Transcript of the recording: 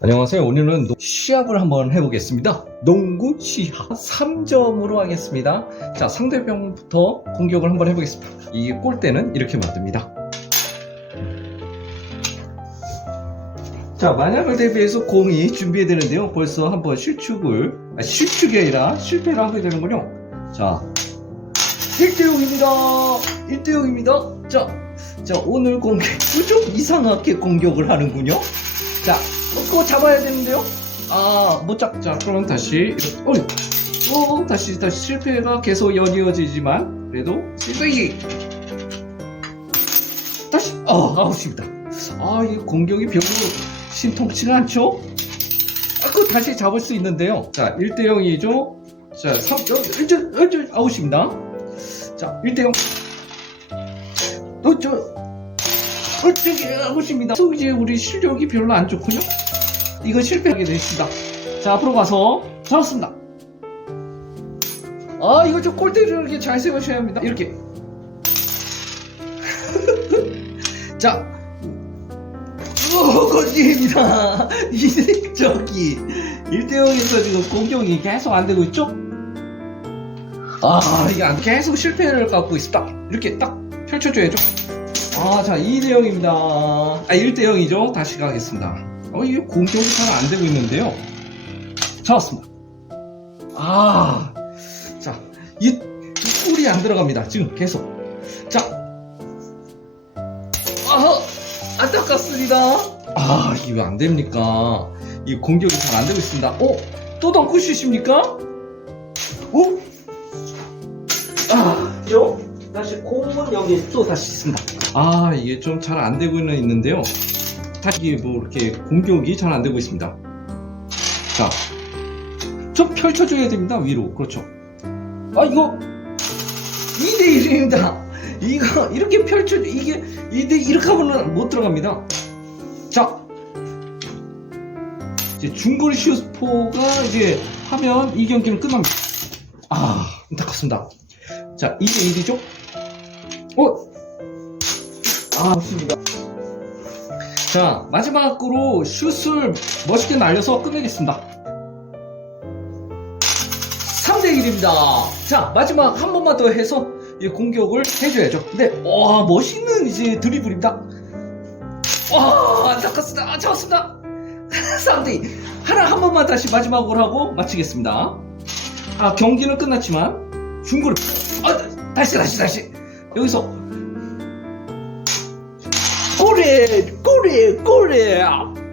안녕하세요. 오늘은 노- 시합을 한번 해보겠습니다. 농구 시합 3점으로 하겠습니다. 자, 상대방부터 공격을 한번 해보겠습니다. 이 골대는 이렇게 만듭니다. 자, 만약을 대비해서 공이 준비해야 되는데요. 벌써 한번 실축을, 아, 실축이 아니라 실패를 하게 되는군요. 자, 1대0입니다. 1대0입니다. 자, 자, 오늘 공격, 좀 이상하게 공격을 하는군요. 자, 어, 그거 잡아야 되는데요? 아, 못 잡, 자, 그럼 다시, 이렇게, 어, 다시, 다시 실패가 계속 연이어지지만, 그래도, 실패기! 다시, 어, 아웃입니다. 아, 이 공격이 별로 신통치가 않죠? 아, 그거 다시 잡을 수 있는데요. 자, 1대 0이죠? 자, 3, 1점, 1점, 아웃입니다. 자, 1대0. 어, 저, 어떻게 아웃입니다. 또 이제 우리 실력이 별로 안 좋군요. 이거 실패하게 됐습니다. 자, 앞으로 가서 잡았습니다. 아, 이거 좀 골대를 이렇게 잘 세우셔야 합니다. 이렇게. 자, 우거지입니다. 이 저기 1대0에서 지금 공격이 계속 안 되고 있죠? 아, 이게 안 계속 실패를 갖고 있다. 이렇게 딱 펼쳐줘야죠. 아, 자, 2대 0입니다. 아, 1대 0이죠. 다시 가겠습니다. 어, 이게 공격이 잘 안 되고 있는데요. 잡았습니다. 아, 자, 이 꿀이 안 들어갑니다. 지금 계속. 자, 아, 안타깝습니다. 아, 이게 왜 안 됩니까? 이 공격이 잘 안 되고 있습니다. 어, 또 덩크슛입니까? 어? 아, 요? 다시 공은 여기 또 다시 있습니다. 아, 이게 좀 잘 안 되고는 있는데요. 다시 뭐 이렇게 공격이 잘 안 되고 있습니다. 자, 좀 펼쳐줘야 됩니다. 위로. 그렇죠. 아, 이거 2대 1입니다. 이거 이렇게 펼쳐 이게 2대 이렇게 하면은 못 들어갑니다. 자, 이제 중거리 슈스포가 이제 하면 이 경기는 끝납니다. 아, 안타깝습니다. 자, 2대 1이죠? 어? 아, 맞습니다. 자, 마지막으로 슛을 멋있게 날려서 끝내겠습니다. 3대1입니다. 자, 마지막 한 번만 더 해서 이 공격을 해줘야죠. 근데, 와, 멋있는 이제 드리블입니다. 와, 안타깝습니다. 아, 잡았습니다. 3대2. 하나 한 번만 다시 마지막으로 하고 마치겠습니다. 아, 경기는 끝났지만, 중거리, 아, 다시, 다시, 다시. 여기서, 꼬리, 꼬리, 꼬리.